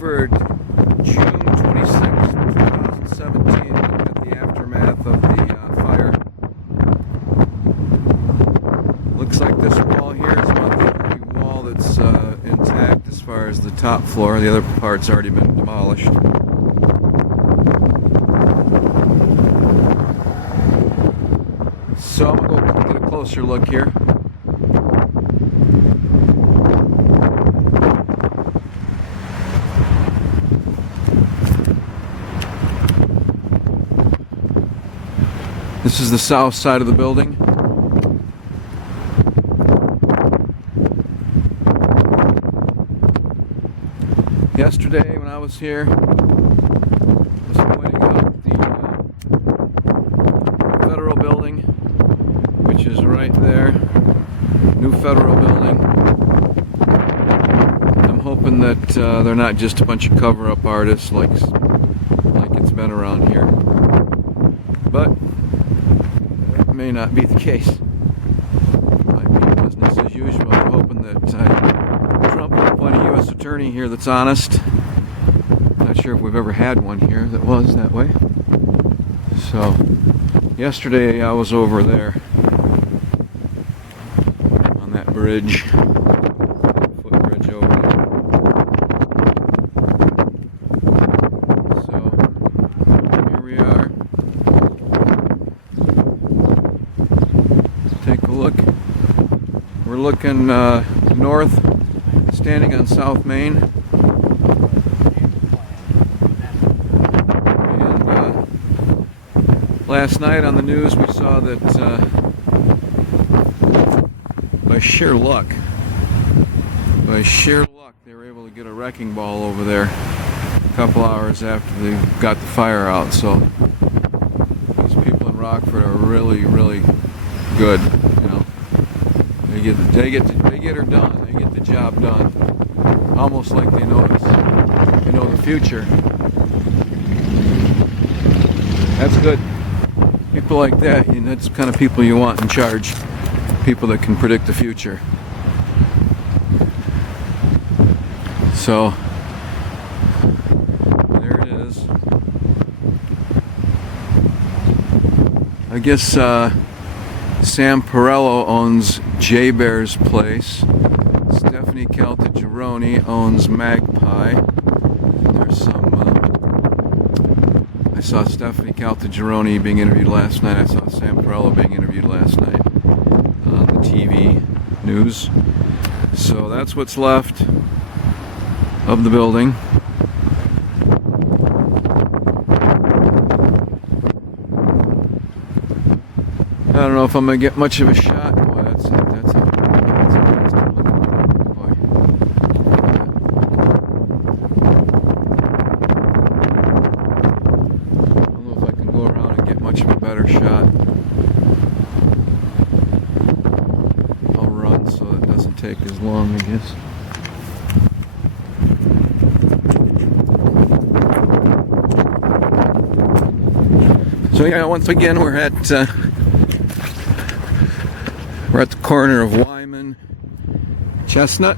Rockford, June 26, 2017, at the aftermath of the fire. Looks like this wall here is about the only wall that's intact as far as the top floor. The other part's already been demolished. So I'm going to go get a closer look here. This is the south side of the building. Yesterday when I was here, I was pointing out the federal building, which is right there, new federal building. I'm hoping that they're not just a bunch of cover-up artists like it's been around here, but it may not be the case. It might be business as usual. I'm hoping that Trump will appoint a U.S. attorney here that's honest. Not sure if we've ever had one here that was that way. So, yesterday I was over there on that bridge, footbridge over there. So, here we are. Take a look. We're looking north, standing on South Main. And last night on the news we saw that by sheer luck, they were able to get a wrecking ball over there a couple hours after they got the fire out. So these people in Rockford are really, really good. You know, they get her done. They get the job done. Almost like they know this. They know the future. That's good. People like that, you know, that's the kind of people you want in charge. People that can predict the future. So, there it is. I guess Sam Perello owns J Bear's place. Stephanie Caltagirone owns Magpie. There's some. I saw Stephanie Caltagirone being interviewed last night. I saw Sam Perello being interviewed last night on the TV news. So that's what's left of the building. I don't know if I'm going to get much of a shot. Boy, that's a bastard looking boy. I don't know if I can go around and get much of a better shot. I'll run so it doesn't take as long, I guess. So yeah, once again we're at the corner of Wyman, Chestnut.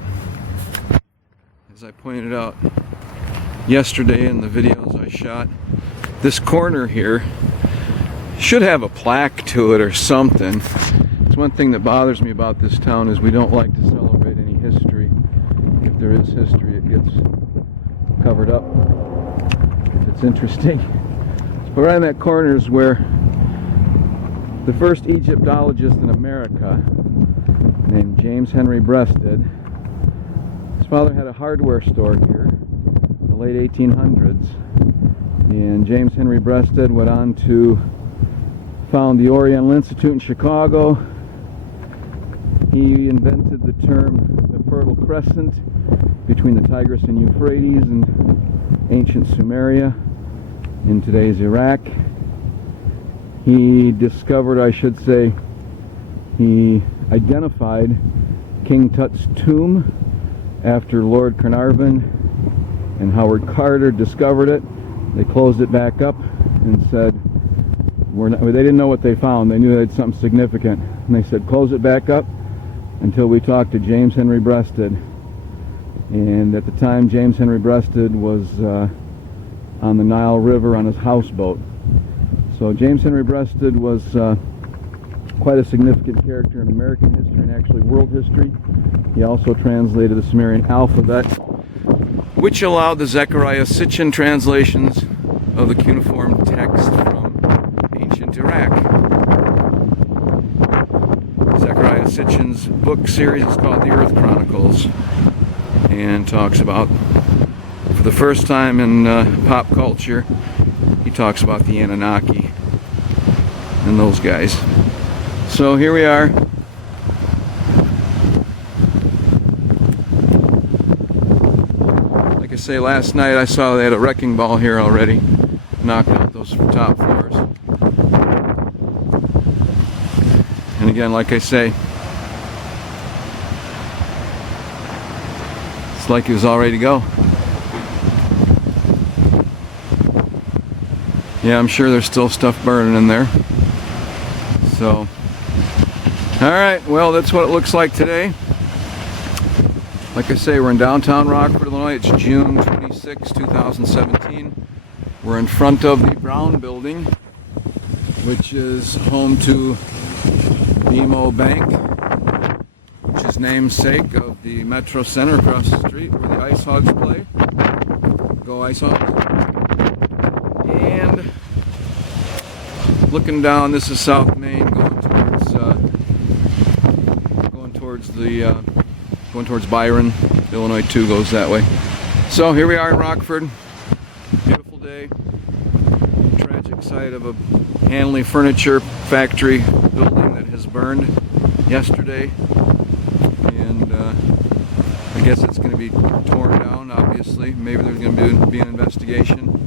As I pointed out yesterday in the videos I shot, this corner here should have a plaque to it or something. It's one thing that bothers me about this town is we don't like to celebrate any history. If there is history, it gets covered up. If it's interesting. But right in that corner is where the first Egyptologist in America, named James Henry Breasted, his father had a hardware store here in the late 1800s, and James Henry Breasted went on to found the Oriental Institute in Chicago. He invented the term the Fertile Crescent between the Tigris and Euphrates and ancient Sumeria in today's Iraq. He discovered, I should say, he identified King Tut's tomb after Lord Carnarvon and Howard Carter discovered it. They closed it back up and said, they didn't know what they found. They knew they had something significant. And they said, close it back up until we talk to James Henry Breasted. And at the time, James Henry Breasted was on the Nile River on his houseboat. So James Henry Breasted was quite a significant character in American history and actually world history. He also translated the Sumerian alphabet, which allowed the Zechariah Sitchin translations of the cuneiform text from ancient Iraq. Zechariah Sitchin's book series is called The Earth Chronicles, and talks about, for the first time in pop culture, he talks about the Anunnaki and those guys. So here we are. Like I say, last night I saw they had a wrecking ball here already, knocked out those top floors. And again, like I say, it's like he was all ready to go. Yeah, I'm sure there's still stuff burning in there. So, alright, well, that's what it looks like today. Like I say, we're in downtown Rockford, Illinois. It's June 26, 2017. We're in front of the Brown Building, which is home to BMO Bank, which is namesake of the Metro Center across the street where the Ice Hogs play. Go Ice Hogs. And looking down, this is South Main, going towards Byron. Illinois 2 goes that way. So here we are in Rockford. Beautiful day. Tragic sight of a Hanley Furniture Factory building that has burned yesterday, and I guess it's going to be torn down. Obviously, maybe there's going to be an investigation.